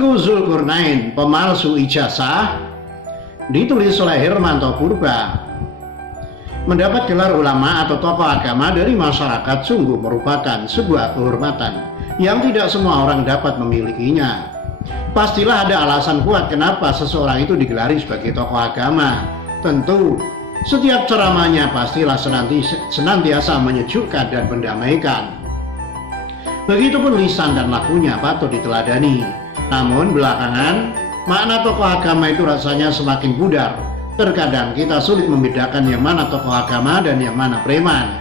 Tengku Zulkarnain, pemalsu ijazah, ditulis oleh Hermanto Purba. Mendapat gelar ulama atau tokoh agama dari masyarakat sungguh merupakan sebuah kehormatan yang tidak semua orang dapat memilikinya. Pastilah ada alasan kuat kenapa seseorang itu digelari sebagai tokoh agama. Tentu, setiap ceramahnya pastilah senantiasa menyejukkan dan mendamaikan. Begitupun lisan dan lakunya patut diteladani. Namun belakangan, makna tokoh agama itu rasanya semakin pudar. Terkadang kita sulit membedakan yang mana tokoh agama dan yang mana preman.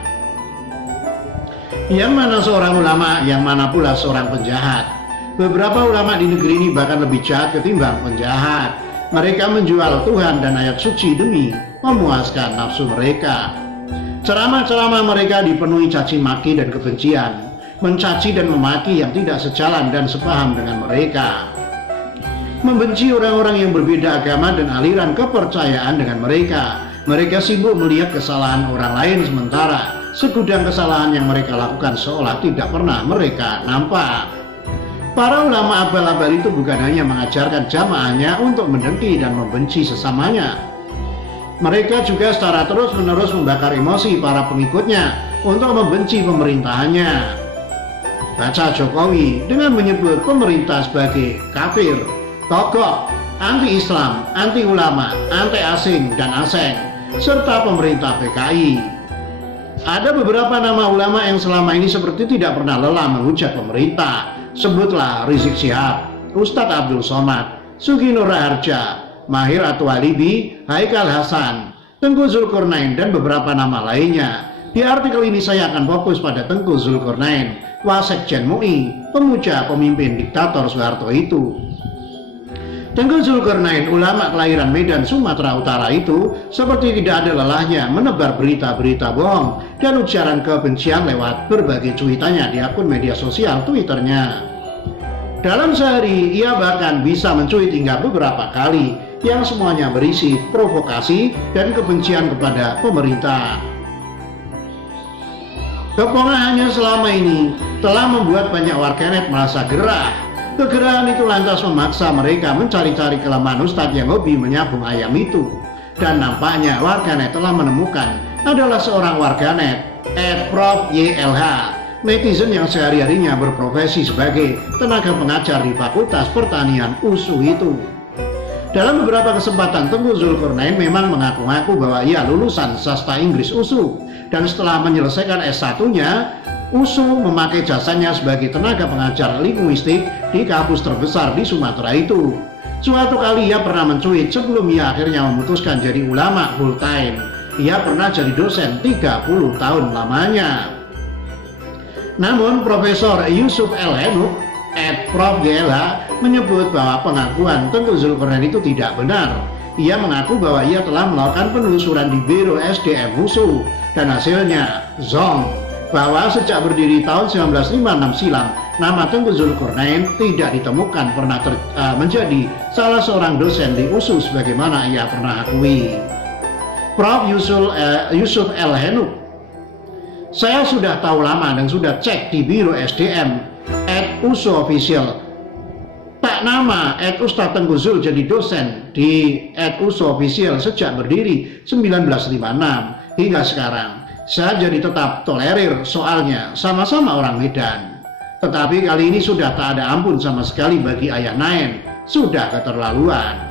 Yang mana seorang ulama, yang mana pula seorang penjahat. Beberapa ulama di negeri ini bahkan lebih jahat ketimbang penjahat. Mereka menjual Tuhan dan ayat suci demi memuaskan nafsu mereka. Ceramah-ceramah mereka dipenuhi caci maki dan kebencian, mencaci dan memaki yang tidak sejalan dan sepaham dengan mereka, membenci orang-orang yang berbeda agama dan aliran kepercayaan dengan mereka. Mereka sibuk melihat kesalahan orang lain sementara segudang kesalahan yang mereka lakukan seolah tidak pernah mereka nampak. Para ulama abal-abal itu bukan hanya mengajarkan jamaahnya untuk mendengki dan membenci sesamanya. Mereka juga secara terus-menerus membakar emosi para pengikutnya untuk membenci pemerintahannya. Baca Jokowi dengan menyebut pemerintah sebagai kafir, tokoh, anti-Islam, anti-ulama, anti-asing dan asing, serta pemerintah PKI. Ada beberapa nama ulama yang selama ini seperti tidak pernah lelah menghujat pemerintah. Sebutlah Rizik Syihab, Ustadz Abdul Somad, Sugi Nur Raharja, Mahir Atwalibi, Haikal Hasan, Tengku Zulkarnain, dan beberapa nama lainnya. Di artikel ini saya akan fokus pada Tengku Zulkarnain, Wasekjen MUI, pemuja pemimpin diktator Soeharto itu. Tengku Zulkarnain, ulama kelahiran Medan, Sumatera Utara itu seperti tidak ada lelahnya menebar berita-berita bohong dan ujaran kebencian lewat berbagai cuitannya di akun media sosial Twitternya. Dalam sehari, ia bahkan bisa mencuit hingga beberapa kali yang semuanya berisi provokasi dan kebencian kepada pemerintah. Kepongahannya selama ini telah membuat banyak warganet merasa gerah. Kegerahan itu lantas memaksa mereka mencari-cari kelemahan Ustadz yang hobi menyambung ayam itu. Dan nampaknya warganet telah menemukan adalah seorang warganet, Prof YLH, netizen yang sehari-harinya berprofesi sebagai tenaga pengajar di Fakultas Pertanian USU itu. Dalam beberapa kesempatan, Tengku Zulkarnain memang mengaku-ngaku bahwa ia lulusan sastra Inggris USU, dan setelah menyelesaikan S1-nya, USU memakai jasanya sebagai tenaga pengajar linguistik di kampus terbesar di Sumatera itu. Suatu kali ia pernah mencuit sebelum ia akhirnya memutuskan jadi ulama full time. Ia pernah jadi dosen 30 tahun lamanya. Namun Profesor Yusuf L. Henuk, Prof YLH, menyebut bahwa pengakuan Tengku Zulkarnain itu tidak benar. Ia mengaku bahwa ia telah melakukan penelusuran di Biro SDM USU dan hasilnya zonk, bahwa sejak berdiri tahun 1956 silam, nama Tengku Zulkarnain tidak ditemukan pernah menjadi salah seorang dosen di USU sebagaimana ia pernah akui. Prof Yusuf L. Henuk, saya sudah tahu lama dan sudah cek di Biro SDM @USU official. Tak nama Ustadz Tengku Zul jadi dosen di @USU official sejak berdiri 1956 hingga sekarang. Saya jadi tetap tolerir soalnya sama-sama orang Medan. Tetapi kali ini sudah tak ada ampun sama sekali bagi ayah Naen. Sudah keterlaluan.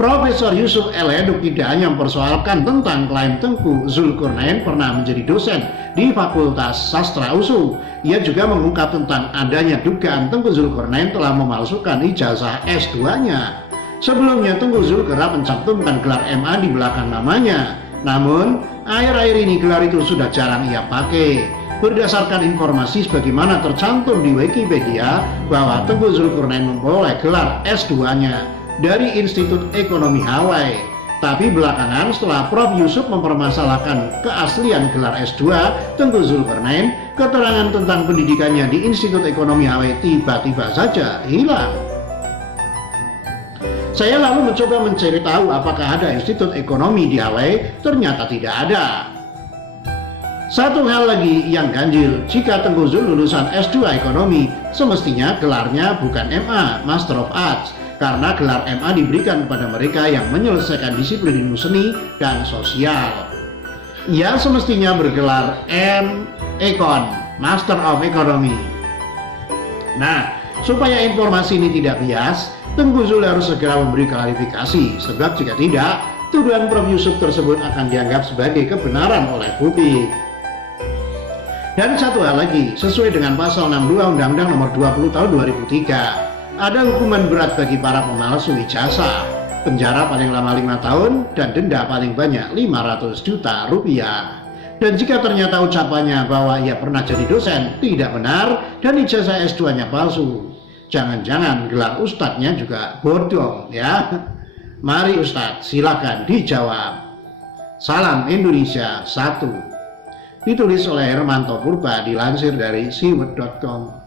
Profesor Yusuf L. Henuk tidak hanya mempersoalkan tentang klaim Tengku Zulkarnain pernah menjadi dosen di Fakultas Sastra USU. Ia juga mengungkap tentang adanya dugaan Tengku Zulkarnain telah memalsukan ijazah S2-nya. Sebelumnya Tengku Zul kerap mencantumkan gelar MA di belakang namanya. Namun, akhir-akhir ini gelar itu sudah jarang ia pakai. Berdasarkan informasi sebagaimana tercantum di Wikipedia bahwa Tengku Zulkarnain memperoleh gelar S2-nya dari Institut Ekonomi Hawaii. Tapi belakangan setelah Prof Yusuf mempermasalahkan keaslian gelar S2 Tengku Zulkarnain, keterangan tentang pendidikannya di Institut Ekonomi Hawaii tiba-tiba saja hilang. Saya lalu mencoba mencari tahu apakah ada Institut Ekonomi di Hawaii, ternyata tidak ada. Satu hal lagi yang ganjil, jika Tengku Zul lulusan S2 Ekonomi, semestinya gelarnya bukan MA, Master of Arts, karena gelar MA diberikan kepada mereka yang menyelesaikan disiplin ilmu seni dan sosial. Ia semestinya bergelar M. Econ, Master of Economy. Nah, supaya informasi ini tidak bias, Tengku Zul harus segera memberi klarifikasi, sebab jika tidak, tuduhan Prof. Yusuf tersebut akan dianggap sebagai kebenaran oleh publik. Dan satu hal lagi, sesuai dengan pasal 62 Undang-Undang Nomor 20 Tahun 2003, ada hukuman berat bagi para pemalsu ijazah, penjara paling lama 5 tahun dan denda paling banyak 500 juta rupiah. Dan jika ternyata ucapannya bahwa ia pernah jadi dosen tidak benar dan ijazah S2-nya palsu, jangan-jangan gelar ustadznya juga bodong ya. Mari Ustadz, silakan dijawab. Salam Indonesia 1. Ditulis oleh Hermanto Purba, dilansir dari siwet.com.